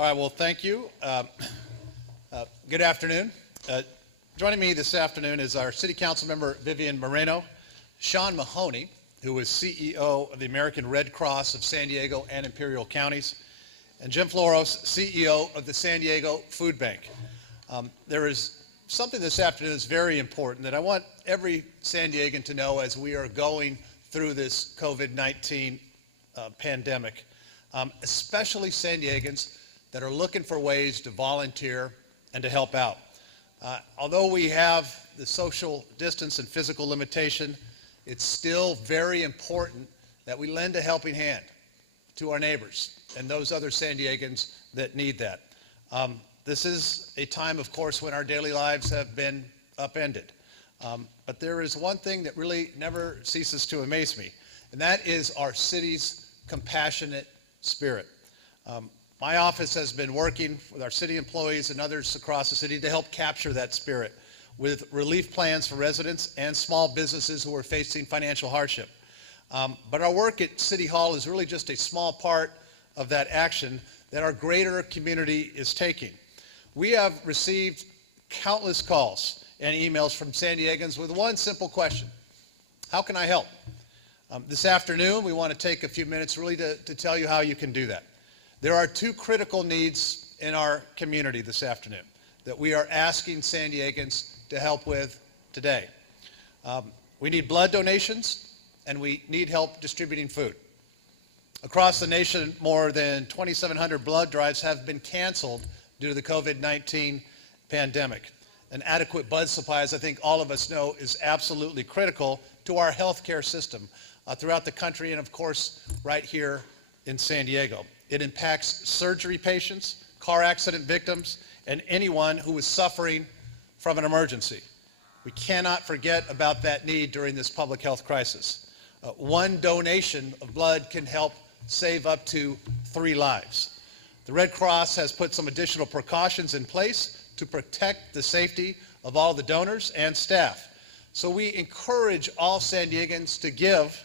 All right, well, thank you. Good afternoon. Joining me this afternoon is our City Council member, Vivian Moreno, Sean Mahoney, who is CEO of the American Red Cross of San Diego and Imperial Counties, and Jim Flores, CEO of the San Diego Food Bank. There is something this afternoon that's very important that I want every San Diegan to know as we are going through this COVID-19 pandemic, especially San Diegans that are looking for ways to volunteer and to help out. Although we have the social distance and physical limitation, it's still very important that we lend a helping hand to our neighbors and those other San Diegans that need that. This is a time, of course, when our daily lives have been upended. But there is one thing that really never ceases to amaze me, and that is our city's compassionate spirit. My office has been working with our city employees and others across the city to help capture that spirit with relief plans for residents and small businesses who are facing financial hardship. But our work at City Hall is really just a small part of that action that our greater community is taking. We have received countless calls and emails from San Diegans with one simple question: how can I help? This afternoon, we want to take a few minutes really to tell you how you can do that. There are two critical needs in our community this afternoon that we are asking San Diegans to help with today. We need blood donations, and we need help distributing food. Across the nation, more than 2,700 blood drives have been canceled due to the COVID-19 pandemic. An adequate blood supply, as I think all of us know, is absolutely critical to our healthcare system throughout the country and, of course, right here in San Diego. It impacts surgery patients, car accident victims, and anyone who is suffering from an emergency. We cannot forget about that need during this public health crisis. One donation of blood can help save up to 3 lives. The Red Cross has put some additional precautions in place to protect the safety of all the donors and staff. So we encourage all San Diegans to give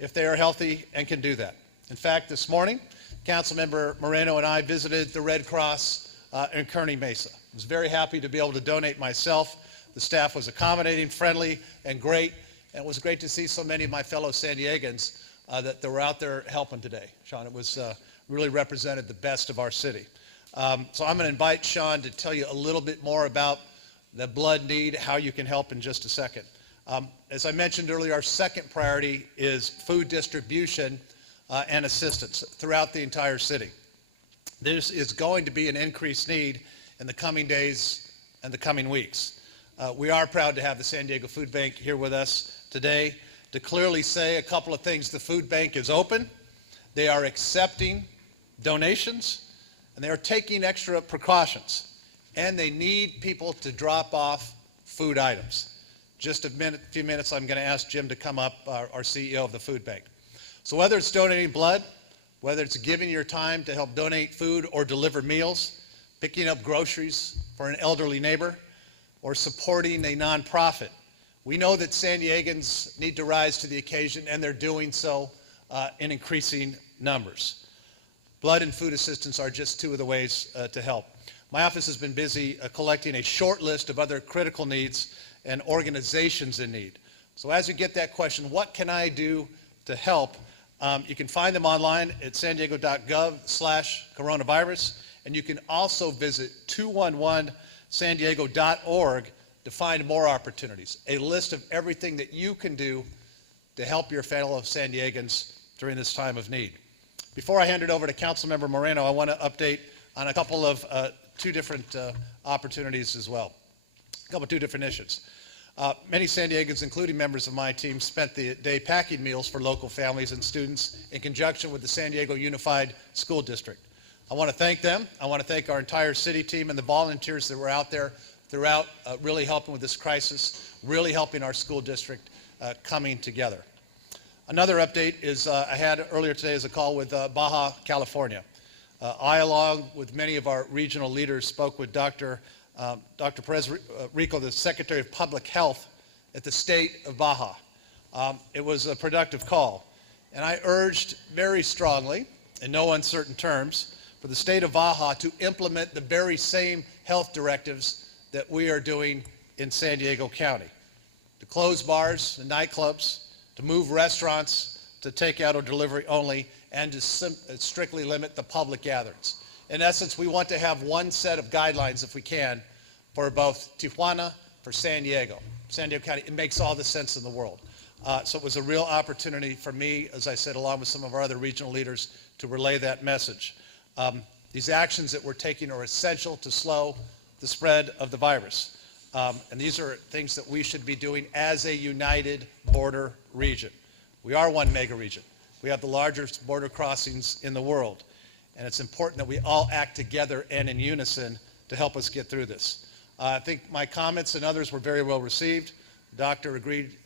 if they are healthy and can do that. In fact, this morning, Councilmember Moreno and I visited the Red Cross in Kearny Mesa. I was very happy to be able to donate myself. The staff was accommodating, friendly, and great. And it was great to see so many of my fellow San Diegans that were out there helping today. Sean, it was really represented the best of our city. So I'm going to invite Sean to tell you a little bit more about the blood need, how you can help in just a second. As I mentioned earlier, our second priority is food distribution and assistance throughout the entire city. There is going to be an increased need in the coming days and the coming weeks. We are proud to have the San Diego Food Bank here with us today to clearly say a couple of things. The food bank is open, they are accepting donations, and they are taking extra precautions, and they need people to drop off food items. Just a few minutes, I'm going to ask Jim to come up, our CEO of the food bank. So whether it's donating blood, whether it's giving your time to help donate food or deliver meals, picking up groceries for an elderly neighbor, or supporting a nonprofit, we know that San Diegans need to rise to the occasion, and they're doing so in increasing numbers. Blood and food assistance are just two of the ways to help. My office has been busy collecting a short list of other critical needs and organizations in need. So as you get that question, what can I do to help? You can find them online at sandiego.gov/coronavirus, and you can also visit 211sandiego.org to find more opportunities, a list of everything that you can do to help your fellow San Diegans during this time of need. Before I hand it over to Councilmember Moreno, I want to update on a couple of two different opportunities as well, two different issues. Many San Diegans, including members of my team, spent the day packing meals for local families and students in conjunction with the San Diego Unified School District. I want to thank them. I want to thank our entire city team and the volunteers that were out there throughout really helping with this crisis, really helping our school district coming together. Another update is I had earlier today is a call with Baja California. I, along with many of our regional leaders, spoke with Dr. Perez Rico, the Secretary of Public Health at the state of Baja. It was a productive call, and I urged very strongly, in no uncertain terms, for for the state of Baja to implement the very same health directives that we are doing in San Diego County. To close bars and nightclubs, to move restaurants to takeout or delivery only, and to strictly limit the public gatherings. In essence, we want to have one set of guidelines, if we can, for both Tijuana, for San Diego County. It makes all the sense in the world. So it was a real opportunity for me, as I said, along with some of our other regional leaders, to relay that message. These actions that we're taking are essential to slow the spread of the virus. And these are things that we should be doing as a united border region. We are one mega region. We have the largest border crossings in the world. And it's important that we all act together and in unison to help us get through this. I think my comments and others were very well received. The doctor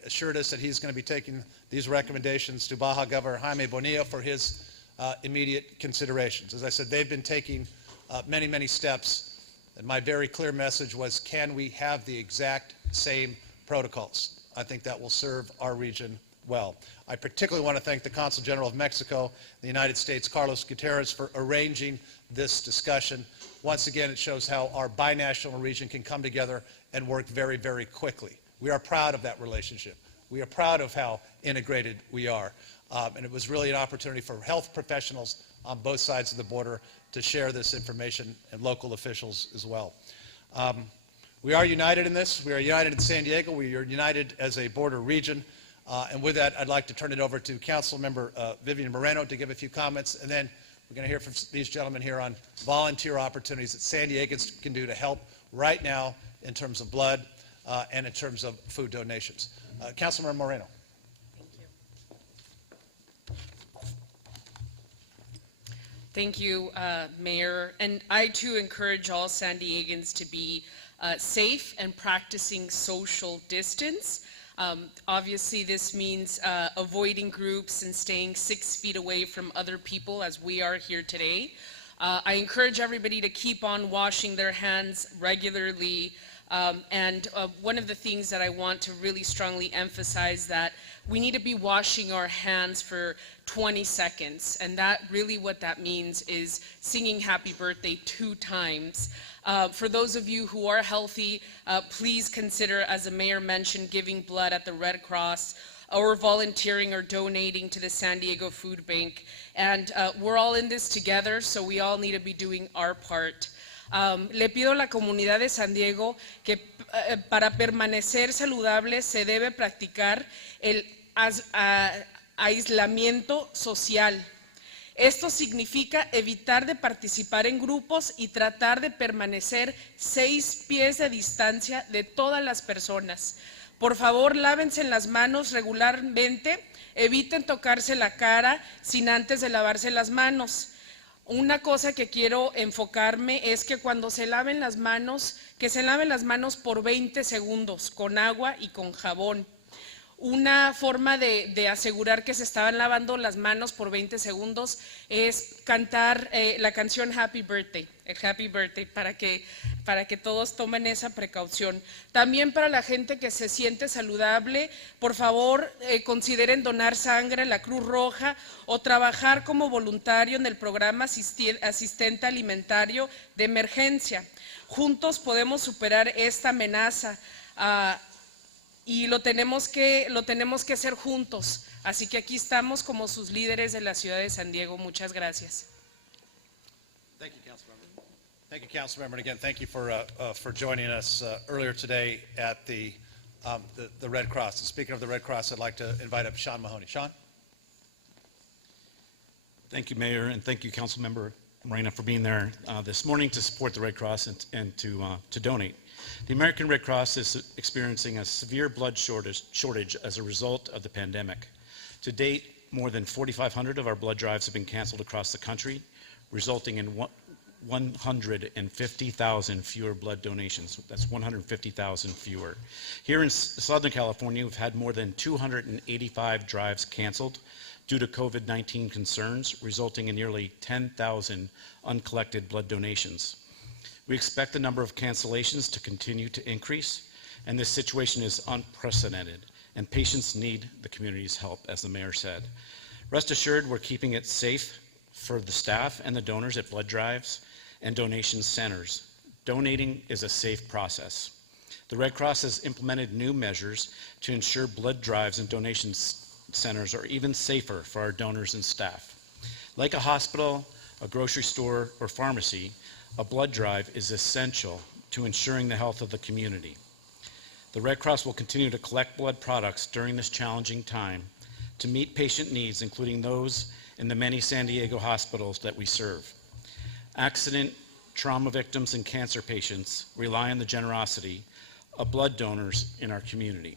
assured us that he's going to be taking these recommendations to Baja Governor Jaime Bonilla for his immediate considerations. As I said, they've been taking many, many steps. And my very clear message was, can we have the exact same protocols? I think that will serve our region well. I particularly want to thank the Consul General of Mexico, the United States, Carlos Gutierrez, for arranging this discussion. Once again, it shows how our binational region can come together and work very, very quickly. We are proud of that relationship. We are proud of how integrated we are. And it was really an opportunity for health professionals on both sides of the border to share this information, and local officials as well. We are united in this. We are united in San Diego. We are united as a border region. And with that, I'd like to turn it over to Councilmember Vivian Moreno to give a few comments, and then we're going to hear from these gentlemen here on volunteer opportunities that San Diegans can do to help right now in terms of blood and in terms of food donations. Councilmember Moreno. Thank you, Mayor. And I too encourage all San Diegans to be safe and practicing social distance. Obviously, this means avoiding groups and staying 6 feet away from other people, as we are here today. I encourage everybody to keep on washing their hands regularly. And one of the things that I want to really strongly emphasize, that we need to be washing our hands for 20 seconds. And that really, what that means is singing happy birthday 2 times. For those of you who are healthy, please consider, as the mayor mentioned, giving blood at the Red Cross, or volunteering or donating to the San Diego Food Bank. And we're all in this together, so we all need to be doing our part. Le pido a la comunidad de San Diego que para permanecer saludable se debe practicar el aislamiento social. Esto significa evitar de participar en grupos y tratar de permanecer 6 pies de distancia de todas las personas. Por favor, lávense las manos regularmente, eviten tocarse la cara sin antes de lavarse las manos. Una cosa que quiero enfocarme es que cuando se laven las manos, que se laven las manos por 20 segundos con agua y con jabón. Una forma de asegurar que se estaban lavando las manos por 20 segundos es cantar la canción Happy Birthday, el Happy Birthday, para que todos tomen esa precaución. También para la gente que se siente saludable, por favor consideren donar sangre a la Cruz Roja o trabajar como voluntario en el programa asistente alimentario de emergencia. Juntos podemos superar esta amenaza. Y lo tenemos que hacer juntos. Así que aquí estamos como sus líderes de la ciudad de San Diego. Muchas gracias. Thank you, Councilmember. Thank you, Councilmember. And again, thank you for joining us earlier today at the Red Cross. And speaking of the Red Cross, I'd like to invite up Sean Mahoney. Sean? Thank you, Mayor, and thank you, Councilmember Moreno, for being there this morning to support the Red Cross and to donate. The American Red Cross is experiencing a severe blood shortage as a result of the pandemic. To date, more than 4,500 of our blood drives have been canceled across the country, resulting in 150,000 fewer blood donations. That's 150,000 fewer. Here in Southern California, we've had more than 285 drives canceled due to COVID-19 concerns, resulting in nearly 10,000 uncollected blood donations. We expect the number of cancellations to continue to increase, and this situation is unprecedented, and patients need the community's help, as the mayor said. Rest assured, we're keeping it safe for the staff and the donors at blood drives and donation centers. Donating is a safe process. The Red Cross has implemented new measures to ensure blood drives and donation centers are even safer for our donors and staff. Like a hospital, a grocery store, or pharmacy, a blood drive is essential to ensuring the health of the community. The Red Cross will continue to collect blood products during this challenging time to meet patient needs, including those in the many San Diego hospitals that we serve. Accident, trauma victims, and cancer patients rely on the generosity of blood donors in our community.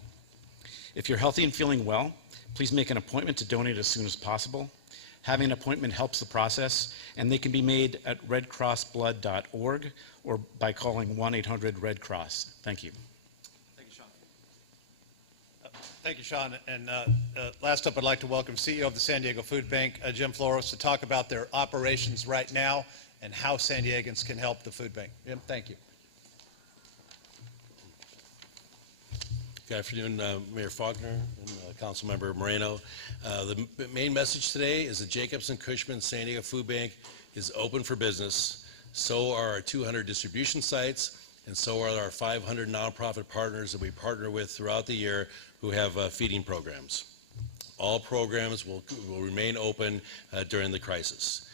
If you're healthy and feeling well, please make an appointment to donate as soon as possible. Having an appointment helps the process, and they can be made at redcrossblood.org or by calling 1-800-RED-CROSS. Thank you. Thank you, Sean. Thank you, Sean. And last up, I'd like to welcome CEO of the San Diego Food Bank, Jim Flores, to talk about their operations right now and how San Diegans can help the food bank. Jim, thank you. Good afternoon, Mayor Faulconer and Councilmember Moreno. The main message today is that Jacobs & Cushman San Diego Food Bank is open for business. So are our 200 distribution sites, and so are our 500 nonprofit partners that we partner with throughout the year who have feeding programs. All programs will remain open during the crisis.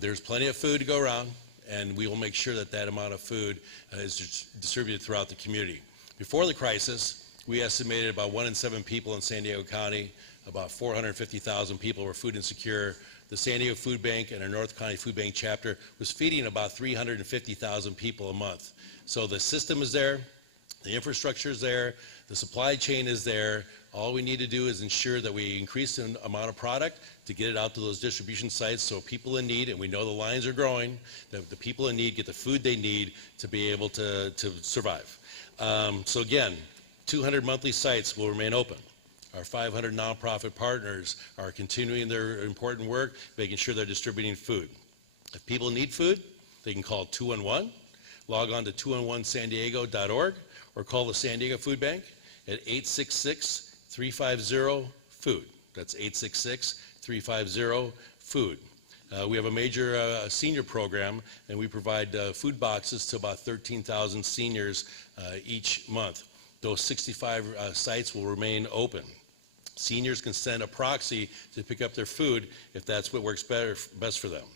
There's plenty of food to go around, and we will make sure that that amount of food is distributed throughout the community. Before the crisis, we estimated about 1 in 7 people in San Diego County, about 450,000 people were food insecure. The San Diego Food Bank and our North County Food Bank chapter was feeding about 350,000 people a month. So the system is there, the infrastructure is there, the supply chain is there. All we need to do is ensure that we increase the amount of product to get it out to those distribution sites so people in need, and we know the lines are growing, that the people in need get the food they need to be able to survive. So again, 200 monthly sites will remain open. Our 500 nonprofit partners are continuing their important work, making sure they're distributing food. If people need food, they can call 211, log on to 211sandiego.org, or call the San Diego Food Bank at 866-350-FOOD. That's 866-350-FOOD. We have a major senior program, and we provide food boxes to about 13,000 seniors each month. Those 65 sites will remain open. Seniors can send a proxy to pick up their food if that's what works best for them.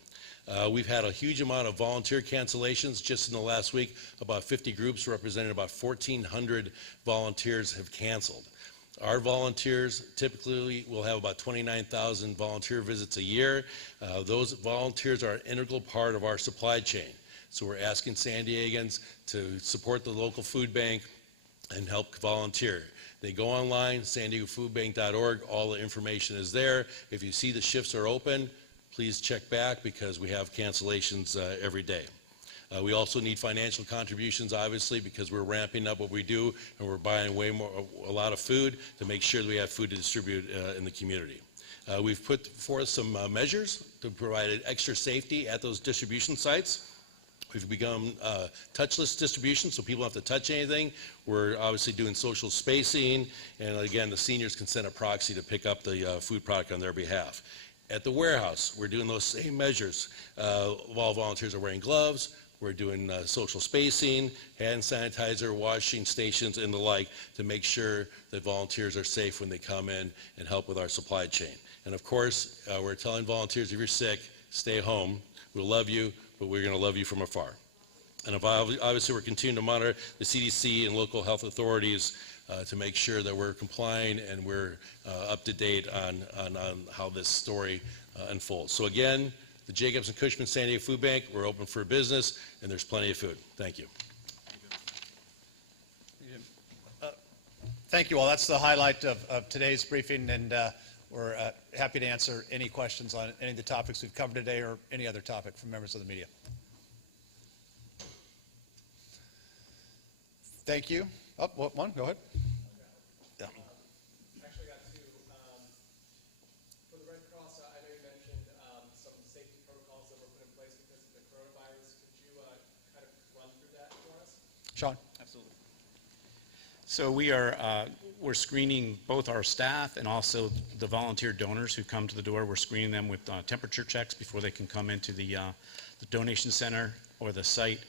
We've had a huge amount of volunteer cancellations just in the last week. About 50 groups representing about 1,400 volunteers have canceled. Our volunteers typically will have about 29,000 volunteer visits a year. Those volunteers are an integral part of our supply chain. So we're asking San Diegans to support the local food bank and help volunteer. They go online, sandiegofoodbank.org, all the information is there. If you see the shifts are open, please check back because we have cancellations every day. We also need financial contributions, obviously, because we're ramping up what we do and we're buying a lot of food to make sure that we have food to distribute in the community. We've put forth some measures to provide extra safety at those distribution sites. We've begun touchless distribution, so people don't have to touch anything. We're obviously doing social spacing, and again, the seniors can send a proxy to pick up the food product on their behalf. At the warehouse, we're doing those same measures. While volunteers are wearing gloves, we're doing social spacing, hand sanitizer, washing stations, and the like to make sure that volunteers are safe when they come in and help with our supply chain. And of course, we're telling volunteers, if you're sick, stay home. We'll love you, but we're going to love you from afar. And obviously, we're continuing to monitor the CDC and local health authorities to make sure that we're complying and we're up to date on how this story unfolds. So again, the Jacobs & Cushman San Diego Food Bank, we're open for business, and there's plenty of food. Thank you. Thank you all. That's the highlight of today's briefing, and we're happy to answer any questions on any of the topics we've covered today or any other topic from members of the media. Thank you. Oh, one, go ahead. Yeah. Actually, I got two. For the Red Cross, I know you mentioned some safety protocols that were put in place because of the coronavirus. Could you kind of run through that for us? Sean. Absolutely. So we're screening both our staff and also the volunteer donors who come to the door. We're screening them with temperature checks before they can come into the donation center or the site.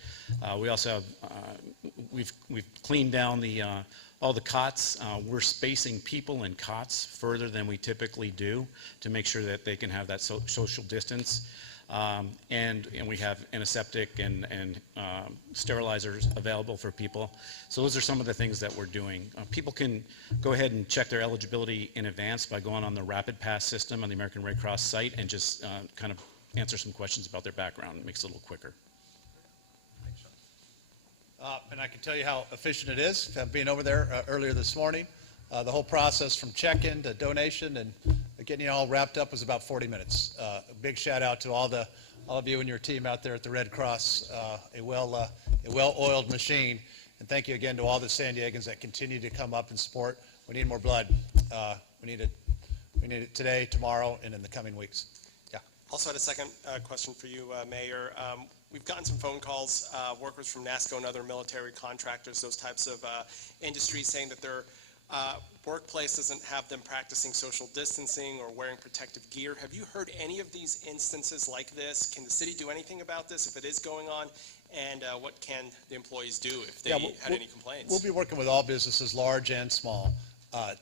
We also have, we've cleaned down all the cots. We're spacing people in cots further than we typically do to make sure that they can have that social distance. And we have antiseptic and sterilizers available for people. So those are some of the things that we're doing. People can go ahead and check their eligibility in advance by going on the Rapid Pass system on the American Red Cross site and just kind of answer some questions about their background. It makes it a little quicker. And I can tell you how efficient it is, being over there earlier this morning. The whole process from check-in to donation and getting you all wrapped up was about 40 minutes. A big shout out to all of you and your team out there at the Red Cross, a well-oiled machine. And thank you again to all the San Diegans that continue to come up and support. We need more blood. We need it today, tomorrow, and in the coming weeks. Yeah. Also had a second question for you, Mayor. We've gotten some phone calls, workers from NASCO and other military contractors, those types of industries, saying that their workplace doesn't have them practicing social distancing or wearing protective gear. Have you heard any of these instances like this? Can the city do anything about this if it is going on? And what can the employees do if they had any complaints? We'll be working with all businesses, large and small,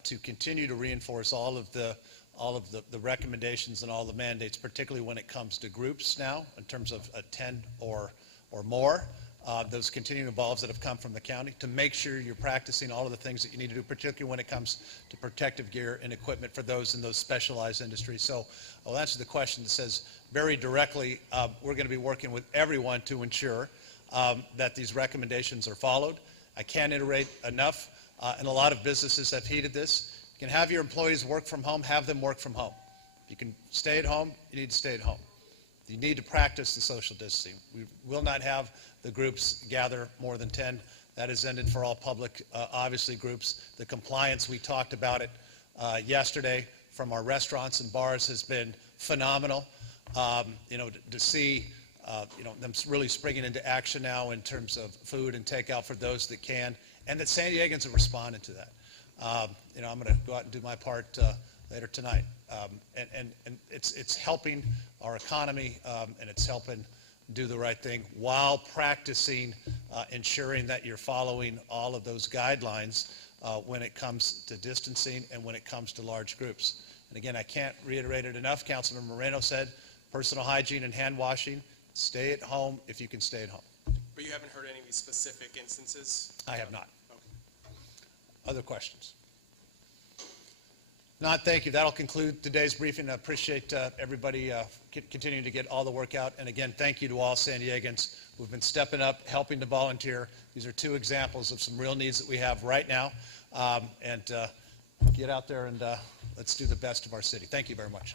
to continue to reinforce all of the recommendations and all the mandates, particularly when it comes to groups now, in terms of 10 or more. Those continuing evolves that have come from the county to make sure you're practicing all of the things that you need to do, particularly when it comes to protective gear and equipment for those in those specialized industries. So I'll answer the question that says very directly, we're going to be working with everyone to ensure that these recommendations are followed. I can't iterate enough, and a lot of businesses have heeded this. You can have your employees work from home, have them work from home. If you can stay at home, you need to stay at home. You need to practice the social distancing. We will not have the groups gather more than 10. That is ended for all public, obviously, groups. The compliance, we talked about it yesterday from our restaurants and bars has been phenomenal. To see them really springing into action now in terms of food and takeout for those that can, and that San Diegans have responded to that. I'm going to go out and do my part later tonight. And it's helping our economy, and it's helping do the right thing while practicing ensuring that you're following all of those guidelines when it comes to distancing and when it comes to large groups. And again, I can't reiterate it enough. Councilman Moreno said personal hygiene and hand washing. Stay at home if you can stay at home. But you haven't heard any of these specific instances? I have not. Okay. Other questions? Not, thank you. That'll conclude today's briefing. I appreciate everybody continuing to get all the work out. And again, thank you to all San Diegans who've been stepping up, helping to volunteer. These are two examples of some real needs that we have right now. Get out there and let's do the best of our city. Thank you very much.